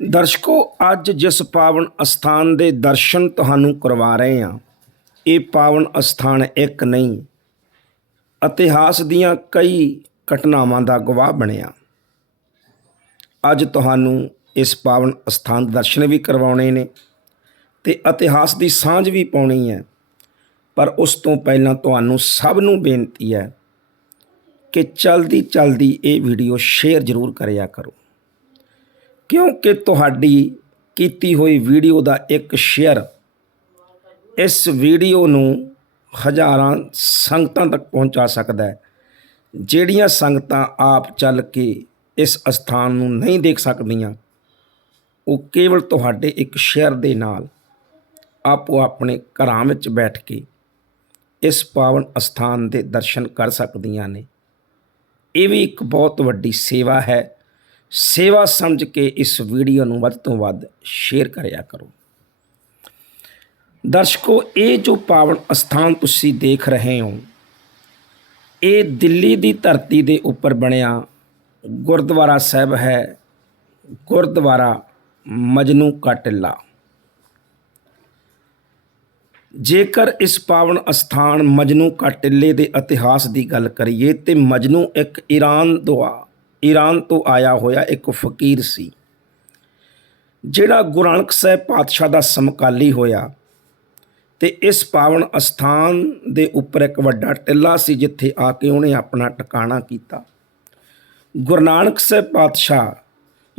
ਦਰਸ਼ਕੋ, ਅੱਜ ਜਿਸ ਪਾਵਨ ਅਸਥਾਨ ਦੇ ਦਰਸ਼ਨ ਤੁਹਾਨੂੰ ਕਰਵਾ ਰਹੇ ਹਾਂ, ਇਹ ਪਾਵਨ ਅਸਥਾਨ ਇੱਕ ਨਹੀਂ, ਇਤਿਹਾਸ ਦੀਆਂ ਕਈ ਘਟਨਾਵਾਂ ਦਾ ਗਵਾਹ ਬਣਿਆ। ਅੱਜ ਤੁਹਾਨੂੰ ਇਸ ਪਾਵਨ ਅਸਥਾਨ ਦੇ ਦਰਸ਼ਨ ਵੀ ਕਰਵਾਉਣੇ ਨੇ ਤੇ ਇਤਿਹਾਸ ਦੀ ਸਾਂਝ ਵੀ ਪਾਉਣੀ ਹੈ। ਪਰ ਉਸ ਤੋਂ ਪਹਿਲਾਂ ਤੁਹਾਨੂੰ ਸਭ ਨੂੰ ਬੇਨਤੀ ਹੈ ਕਿ ਚਲਦੀ ਚਲਦੀ ਇਹ ਵੀਡੀਓ ਸ਼ੇਅਰ ਜ਼ਰੂਰ ਕਰਿਆ ਕਰੋ। ਕਿਉਂਕਿ ਤੁਹਾਡੀ ਕੀਤੀ ਹੋਈ ਵੀਡੀਓ ਦਾ ਇੱਕ ਸ਼ੇਅਰ ਇਸ ਵੀਡੀਓ ਨੂੰ ਹਜ਼ਾਰਾਂ ਸੰਗਤਾਂ ਤੱਕ ਪਹੁੰਚਾ ਸਕਦਾ ਹੈ। ਜਿਹੜੀਆਂ ਸੰਗਤਾਂ ਆਪ ਚੱਲ ਕੇ ਇਸ ਅਸਥਾਨ ਨੂੰ ਨਹੀਂ ਦੇਖ ਸਕਦੀਆਂ, ਉਹ ਕੇਵਲ ਤੁਹਾਡੇ ਇੱਕ ਸ਼ੇਅਰ ਦੇ ਨਾਲ ਆਪੋ ਆਪਣੇ ਘਰਾਂ ਵਿੱਚ ਬੈਠ ਕੇ ਇਸ ਪਾਵਨ ਅਸਥਾਨ ਦੇ ਦਰਸ਼ਨ ਕਰ ਸਕਦੀਆਂ ਨੇ। ਇਹ ਵੀ ਇੱਕ ਬਹੁਤ ਵੱਡੀ ਸੇਵਾ ਹੈ। ਸੇਵਾ ਸਮਝ ਕੇ ਇਸ ਵੀਡੀਓ ਨੂੰ ਵੱਧ ਤੋਂ ਵੱਧ ਸ਼ੇਅਰ ਕਰਿਆ ਕਰੋ। ਦਰਸ਼ਕੋ, ਇਹ ਜੋ ਪਾਵਨ ਅਸਥਾਨ ਤੁਸੀਂ ਦੇਖ ਰਹੇ ਹੋ, ਇਹ ਦਿੱਲੀ ਦੀ ਧਰਤੀ ਦੇ ਉੱਪਰ ਬਣਿਆ ਗੁਰਦੁਆਰਾ ਸਾਹਿਬ ਹੈ, ਗੁਰਦੁਆਰਾ ਮਜਨੂ ਕਾ ਟਿੱਲਾ ਜੇਕਰ ਇਸ ਪਾਵਨ ਅਸਥਾਨ ਮਜਨੂ ਕਾ ਟਿੱਲੇ ਦੇ ਇਤਿਹਾਸ ਦੀ ਗੱਲ ਕਰੀਏ, ਤੇ ਮਜਨੂ ਇੱਕ ਈਰਾਨ ਤੋਂ ਈਰਾਨ ਤੋਂ ਆਇਆ ਹੋਇਆ ਇੱਕ ਫਕੀਰ ਸੀ, ਜਿਹੜਾ ਗੁਰੂ ਨਾਨਕ ਸਾਹਿਬ ਪਾਤਸ਼ਾਹ ਦਾ ਸਮਕਾਲੀ ਹੋਇਆ ਤੇ ਇਸ ਪਾਵਨ ਅਸਥਾਨ ਦੇ ਉੱਪਰ ਇੱਕ ਵੱਡਾ ਟਿੱਲਾ ਸੀ ਜਿੱਥੇ ਆ ਕੇ ਉਹਨੇ ਆਪਣਾ ਟਿਕਾਣਾ ਕੀਤਾ। ਗੁਰੂ ਨਾਨਕ ਸਾਹਿਬ ਪਾਤਸ਼ਾਹ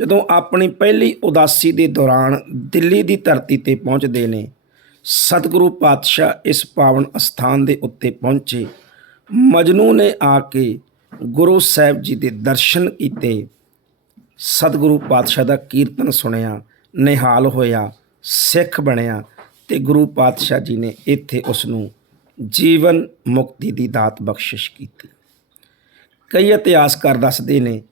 ਜਦੋਂ ਆਪਣੀ ਪਹਿਲੀ ਉਦਾਸੀ ਦੇ ਦੌਰਾਨ ਦਿੱਲੀ ਦੀ ਧਰਤੀ ਤੇ ਪਹੁੰਚਦੇ ਨੇ, ਸਤਿਗੁਰੂ ਪਾਤਸ਼ਾਹ ਇਸ ਪਾਵਨ ਅਸਥਾਨ ਦੇ ਉੱਤੇ ਪਹੁੰਚੇ। ਮਜਨੂ ਨੇ ਆ ਕੇ ਗੁਰੂ ਸਾਹਿਬ ਜੀ ਦੇ ਦਰਸ਼ਨ ਕੀਤੇ, ਸਤਿਗੁਰੂ ਪਾਤਸ਼ਾਹ ਦਾ ਕੀਰਤਨ ਸੁਣਿਆ, ਨਿਹਾਲ ਹੋਇਆ, ਸਿੱਖ ਬਣਿਆ ਤੇ ਗੁਰੂ ਪਾਤਸ਼ਾਹ ਜੀ ਨੇ ਇੱਥੇ ਉਸ ਨੂੰ ਜੀਵਨ ਮੁਕਤੀ ਦੀ ਦਾਤ ਬਖਸ਼ਿਸ਼ ਕੀਤੀ। ਕਈ ਇਤਿਹਾਸਕਾਰ ਦੱਸਦੇ ਨੇ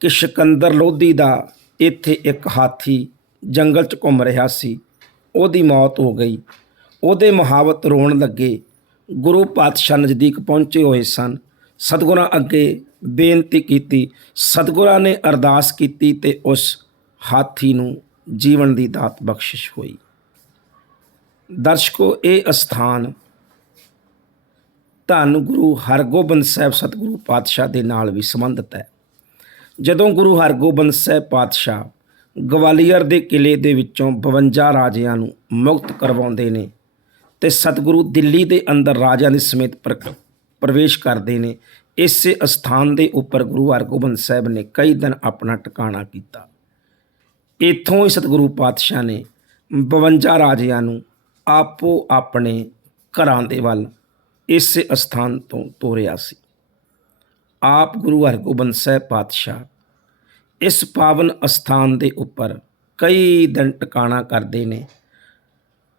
ਕਿ ਸਿਕੰਦਰ ਲੋਧੀ ਦਾ ਇੱਥੇ ਇੱਕ ਹਾਥੀ ਜੰਗਲ 'ਚ ਘੁੰਮ ਰਿਹਾ ਸੀ, ਉਹਦੀ ਮੌਤ ਹੋ ਗਈ। ਉਹਦੇ ਮੁਹਾਵਤ ਰੋਣ ਲੱਗੇ ਗੁਰੂ ਪਾਤਸ਼ਾਹ ਨਜ਼ਦੀਕ ਪਹੁੰਚੇ ਹੋਏ ਸਨ। ਸਤਿਗੁਰਾਂ ਅੱਗੇ ਬੇਨਤੀ ਕੀਤੀ। ਸਤਿਗੁਰਾਂ ਨੇ ਅਰਦਾਸ ਕੀਤੀ ਤੇ ਉਸ ਹਾਥੀ ਨੂੰ ਜੀਵਨ ਦੀ ਦਾਤ ਬਖਸ਼ਿਸ਼ ਹੋਈ। ਦਰਸ਼ਕੋ, ਇਹ ਅਸਥਾਨ ਧੰਨ ਗੁਰੂ ਹਰਗੋਬਿੰਦ ਸਾਹਿਬ ਸਤਿਗੁਰੂ ਪਾਤਸ਼ਾਹ ਦੇ ਨਾਲ ਵੀ ਸੰਬੰਧਿਤ ਹੈ। ਜਦੋਂ ਗੁਰੂ ਹਰਗੋਬਿੰਦ ਸਾਹਿਬ ਪਾਤਸ਼ਾਹ ਗਵਾਲੀਅਰ ਦੇ ਕਿਲੇ ਦੇ ਵਿੱਚੋਂ 52 ਰਾਜਿਆਂ ਨੂੰ ਮੁਕਤ ਕਰਵਾਉਂਦੇ ਨੇ ਤੇ ਸਤਿਗੁਰੂ ਦਿੱਲੀ ਦੇ ਅੰਦਰ ਰਾਜਿਆਂ ਦੇ ਸਮੇਤ ਪ੍ਰਕ- ਪ੍ਰਵੇਸ਼ ਕਰਦੇ ਨੇ, ਇਸੇ ਅਸਥਾਨ ਦੇ ਉੱਪਰ ਗੁਰੂ ਹਰਗੋਬਿੰਦ ਸਾਹਿਬ ਨੇ ਕਈ ਦਿਨ ਆਪਣਾ ਟਿਕਾਣਾ ਕੀਤਾ। ਇੱਥੋਂ ਹੀ ਸਤਿਗੁਰੂ ਪਾਤਸ਼ਾਹ ਨੇ 52 ਰਾਜਿਆਂ ਨੂੰ ਆਪੋ ਆਪਣੇ ਘਰਾਂ ਦੇ ਵੱਲ ਇਸੇ ਅਸਥਾਨ ਤੋਂ ਤੋਰਿਆ ਸੀ। ਆਪ ਗੁਰੂ ਹਰਗੋਬਿੰਦ ਸਾਹਿਬ ਪਾਤਸ਼ਾਹ ਇਸ ਪਾਵਨ ਅਸਥਾਨ ਦੇ ਉੱਪਰ ਕਈ ਦਿਨ ਟਿਕਾਣਾ ਕਰਦੇ ਨੇ।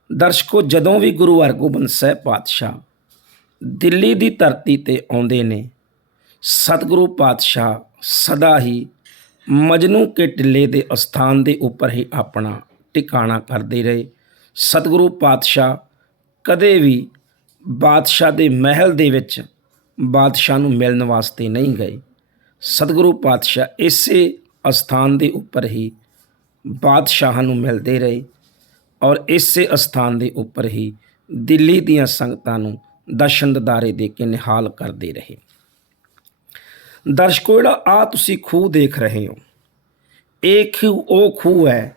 ਦਰਸ਼ਕੋ, ਜਦੋਂ ਵੀ ਗੁਰੂ ਹਰਗੋਬਿੰਦ ਸਾਹਿਬ ਪਾਤਸ਼ਾਹ ਦਿੱਲੀ ਦੀ ਧਰਤੀ ਤੇ ਆਉਂਦੇ ਨੇ। ਸਤਿਗੁਰੂ ਪਾਤਸ਼ਾਹ ਸਦਾ ਹੀ ਮਜਨੂ ਕੇ ਟਿੱਲੇ ਦੇ ਅਸਥਾਨ ਦੇ ਉੱਪਰ ਹੀ ਆਪਣਾ ਟਿਕਾਣਾ ਕਰਦੇ ਰਹੇ। ਸਤਿਗੁਰੂ ਪਾਤਸ਼ਾਹ ਕਦੇ ਵੀ ਬਾਦਸ਼ਾਹ ਦੇ ਮਹਿਲ ਦੇ ਵਿੱਚ ਬਾਦਸ਼ਾਹ ਨੂੰ ਮਿਲਣ ਵਾਸਤੇ ਨਹੀਂ ਗਏ। ਸਤਿਗੁਰੂ ਪਾਤਸ਼ਾਹ ਇਸੇ ਅਸਥਾਨ ਦੇ ਉੱਪਰ ਹੀ ਬਾਦਸ਼ਾਹਾਂ ਨੂੰ ਮਿਲਦੇ ਰਹੇ ਔਰ ਇਸੇ ਅਸਥਾਨ ਦੇ ਉੱਪਰ ਹੀ ਦਿੱਲੀ ਦੀਆਂ ਸੰਗਤਾਂ ਨੂੰ ਦਰਸ਼ਨ ਦਿਦਾਰੇ ਦੇ ਕੇ ਨਿਹਾਲ ਕਰਦੇ ਰਹੇ। ਦਰਸ਼ਕੋ, ਜਿਹੜਾ ਆ ਤੁਸੀਂ ਖੂਹ ਦੇਖ ਰਹੇ ਹੋ, ਇਹ ਖੂਹ, ਉਹ ਖੂਹ ਹੈ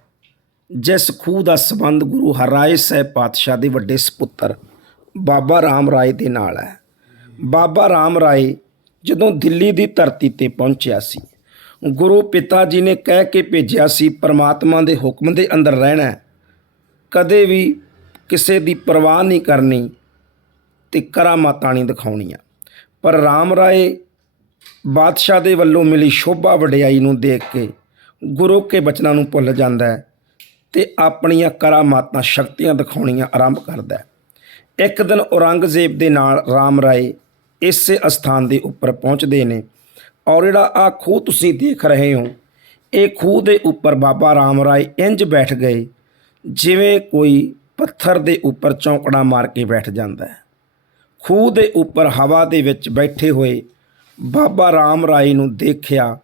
ਜਿਸ ਖੂਹ ਦਾ ਸੰਬੰਧ ਗੁਰੂ ਹਰਾਏ ਸਾਹਿਬ ਪਾਤਸ਼ਾਹ ਦੇ ਵੱਡੇ ਸੁਪੁੱਤਰ ਬਾਬਾ ਰਾਮ ਰਾਏ ਦੇ ਨਾਲ ਹੈ। ਬਾਬਾ ਰਾਮ ਰਾਏ ਜਦੋਂ ਦਿੱਲੀ ਦੀ ਧਰਤੀ ਤੇ ਪਹੁੰਚਿਆ ਸੀ, ਗੁਰੂ ਪਿਤਾ ਜੀ ਨੇ ਕਹਿ ਕੇ ਭੇਜਿਆ ਸੀ, ਪਰਮਾਤਮਾ ਦੇ ਹੁਕਮ ਦੇ ਅੰਦਰ ਰਹਿਣਾ ਕਦੇ ਵੀ ਕਿਸੇ ਦੀ ਪਰਵਾਹ ਨਹੀਂ ਕਰਨੀ ਤੇ ਕਰਾਮਾਤਾਂ ਨਹੀਂ ਦਿਖਾਉਣੀਆਂ। ਪਰ ਰਾਮ ਰਾਏ ਬਾਦਸ਼ਾਹ ਦੇ ਵੱਲੋਂ ਮਿਲੀ ਸ਼ੋਭਾ ਵਡਿਆਈ ਨੂੰ ਦੇਖ ਕੇ ਗੁਰੂ ਕੇ ਬਚਨਾਂ ਨੂੰ ਭੁੱਲ ਜਾਂਦਾ ਹੈ ਤੇ ਆਪਣੀਆਂ ਕਰਾਮਾਤਾਂ ਸ਼ਕਤੀਆਂ ਦਿਖਾਉਣੀਆਂ ਆਰੰਭ ਕਰਦਾ ਹੈ। ਇੱਕ ਦਿਨ ਔਰੰਗਜ਼ੇਬ ਦੇ ਨਾਲ ਰਾਮ ਰਾਏ ਇਸੇ ਅਸਥਾਨ ਦੇ ਉੱਪਰ ਪਹੁੰਚਦੇ ਨੇ ਔਰ ਜਿਹੜਾ ਆ ਖੂਹ ਤੁਸੀਂ ਦੇਖ ਰਹੇ ਹੋ, ਇਹ ਖੂਹ ਦੇ ਉੱਪਰ ਬਾਬਾ ਰਾਮ ਰਾਏ ਇੰਜ ਬੈਠ ਗਏ ਜਿਵੇਂ ਕੋਈ ਪੱਥਰ ਦੇ ਉੱਪਰ ਚੌਂਕੜਾ ਮਾਰ ਕੇ ਬੈਠ ਜਾਂਦਾ ਹੈ। ਖੂਹ ਦੇ ਉੱਪਰ ਹਵਾ ਦੇ ਵਿੱਚ ਬੈਠੇ ਹੋਏ ਬਾਬਾ ਰਾਮ ਰਾਏ ਨੂੰ ਦੇਖਿਆ,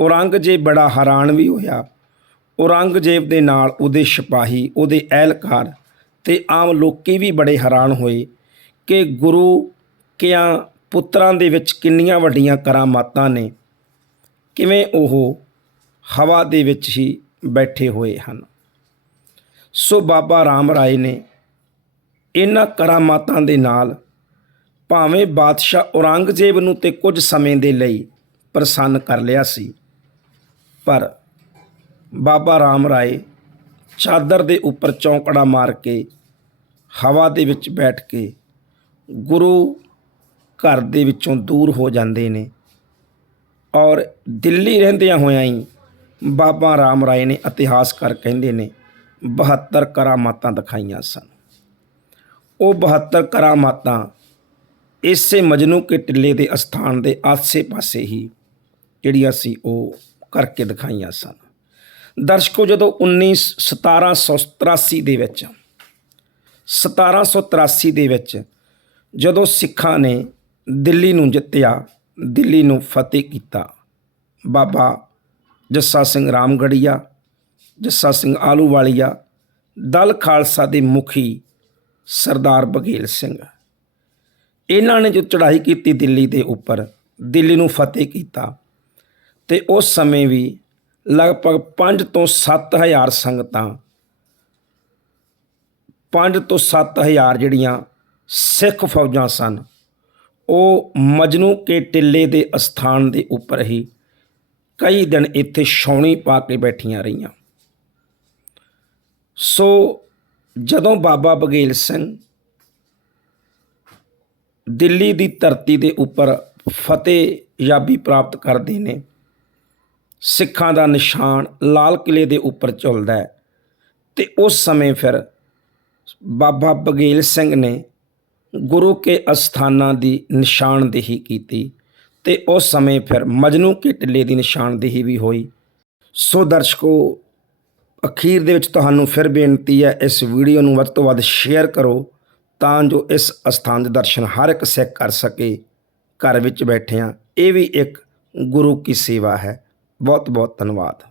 ਔਰੰਗਜ਼ੇਬ ਬੜਾ ਹੈਰਾਨ ਵੀ ਹੋਇਆ। ਔਰੰਗਜ਼ੇਬ ਦੇ ਨਾਲ ਉਹਦੇ ਸਿਪਾਹੀ, ਉਹਦੇ ਅਹਿਲਕਾਰ ਤੇ ਆਮ ਲੋਕੀ ਵੀ ਬੜੇ ਹੈਰਾਨ ਹੋਏ ਕਿ ਗੁਰੂ ਕਿਆਂ ਪੁੱਤਰਾਂ ਦੇ ਵਿੱਚ ਕਿੰਨੀਆਂ ਵੱਡੀਆਂ ਕਰਾਮਾਤਾਂ ਨੇ। ਕਿਵੇਂ ਉਹ ਹਵਾ ਦੇ ਵਿੱਚ ਹੀ ਬੈਠੇ ਹੋਏ ਹਨ। ਸੋ ਬਾਬਾ ਰਾਮ ਰਾਏ ਨੇ ਇਹਨਾਂ ਕਰਾਮਾਤਾਂ ਦੇ ਨਾਲ ਭਾਵੇਂ ਬਾਦਸ਼ਾਹ ਔਰੰਗਜ਼ੇਬ ਨੂੰ ਤੇ ਕੁਝ ਸਮੇਂ ਦੇ ਲਈ ਪ੍ਰਸੰਨ ਕਰ ਲਿਆ ਸੀ। ਪਰ ਬਾਬਾ ਰਾਮ ਰਾਏ ਚਾਦਰ ਦੇ ਉੱਪਰ ਚੌਂਕੜਾ ਮਾਰ ਕੇ ਹਵਾ ਦੇ ਵਿੱਚ ਬੈਠ ਕੇ ਗੁਰੂ ਘਰ ਦੇ ਵਿੱਚੋਂ ਦੂਰ ਹੋ ਜਾਂਦੇ ਨੇ ਔਰ ਦਿੱਲੀ ਰਹਿੰਦਿਆਂ ਹੋਇਆਂ ਹੀ ਬਾਬਾ ਰਾਮ ਰਾਏ ਨੇ ਇਤਿਹਾਸਕਾਰ ਕਹਿੰਦੇ ਨੇ 72 ਕਰਾਮਾਤਾਂ ਦਿਖਾਈਆਂ ਸਨ। ਉਹ 72 ਕਰਾਮਾਤਾਂ ਇਸੇ ਮਜਨੂ ਕੇ ਟਿੱਲੇ ਦੇ ਅਸਥਾਨ ਦੇ ਆਸੇ-ਪਾਸੇ ਹੀ ਜਿਹੜੀਆਂ ਸੀ ਉਹ ਕਰਕੇ ਦਿਖਾਈਆਂ ਸਨ। ਦਰਸ਼ਕੋ, ਜਦੋਂ 19 1783 ਦੇ ਵਿੱਚ 1783 ਦੇ ਵਿੱਚ ਜਦੋਂ ਸਿੱਖਾਂ ਨੇ ਦਿੱਲੀ ਨੂੰ ਜਿੱਤਿਆ, ਦਿੱਲੀ ਨੂੰ ਫਤਿਹ ਕੀਤਾ, ਬਾਬਾ ਜੱਸਾ ਸਿੰਘ ਰਾਮਗੜੀਆ, ਜੱਸਾ ਸਿੰਘ ਆਲੂਵਾਲੀਆ ਦਲ ਖਾਲਸਾ ਦੇ ਮੁਖੀ ਸਰਦਾਰ ਬਘੇਲ ਸਿੰਘ ਇਹਨਾਂ ਨੇ ਜੋ ਚੜ੍ਹਾਈ ਕੀਤੀ ਦਿੱਲੀ ਦੇ ਉੱਪਰ, ਦਿੱਲੀ ਨੂੰ ਫਤਿਹ ਕੀਤਾ ਤੇ ਉਸ ਸਮੇਂ ਵੀ ਲਗਭਗ 5 ਤੋਂ 7000 ਸੰਗਤਾਂ 5 ਤੋਂ 7000 ਜਿਹੜੀਆਂ ਸਿੱਖ ਫੌਜਾਂ ਸਨ, ਉਹ ਮਜਨੂ ਕੇ ਟਿੱਲੇ ਦੇ ਅਸਥਾਨ ਦੇ ਉੱਪਰ ਹੀ ਕਈ ਦਿਨ ਇੱਥੇ ਛਾਉਣੀ ਪਾ ਕੇ ਬੈਠੀਆਂ ਰਹੀਆਂ। ਸੋ ਜਦੋਂ ਬਾਬਾ ਬਗੇਲ ਸਿੰਘ ਦਿੱਲੀ ਦੀ ਧਰਤੀ ਦੇ ਉੱਪਰ ਫਤਿਹ ਯਾਬੀ ਪ੍ਰਾਪਤ ਕਰਦੇ ਨੇ। ਸਿੱਖਾਂ ਦਾ ਨਿਸ਼ਾਨ ਲਾਲ ਕਿਲੇ ਦੇ ਉੱਪਰ ਝੁਲਦਾ ਹੈ ਤੇ ਉਸ ਸਮੇਂ ਫਿਰ ਬਾਬਾ ਬਗੇਲ ਸਿੰਘ ਨੇ ਗੁਰੂ ਕੇ ਅਸਥਾਨਾਂ ਦੀ ਨਿਸ਼ਾਨਦੇਹੀ ਕੀਤੀ ਤੇ ਉਸ ਸਮੇਂ ਫਿਰ ਮਜਨੂ ਕੇ ਟਿੱਲੇ ਦੀ ਨਿਸ਼ਾਨਦੇਹੀ ਵੀ ਹੋਈ। ਸੋ ਦਰਸ਼ਕੋ, ਅਖੀਰ ਦੇ ਵਿੱਚ ਤੁਹਾਨੂੰ ਫਿਰ ਬੇਨਤੀ ਹੈ ਇਸ ਵੀਡੀਓ ਨੂੰ ਵੱਧ ਤੋਂ ਵੱਧ ਸ਼ੇਅਰ ਕਰੋ ਤਾਂ ਜੋ ਇਸ ਅਸਥਾਨ ਦੇ ਦਰਸ਼ਨ ਹਰ ਇੱਕ ਸਿੱਖ ਕਰ ਸਕੇ, ਘਰ ਵਿੱਚ ਬੈਠਿਆਂ, ਇਹ ਵੀ ਇੱਕ ਗੁਰੂ ਕੀ ਸੇਵਾ ਹੈ। ਬਹੁਤ ਬਹੁਤ ਧੰਨਵਾਦ।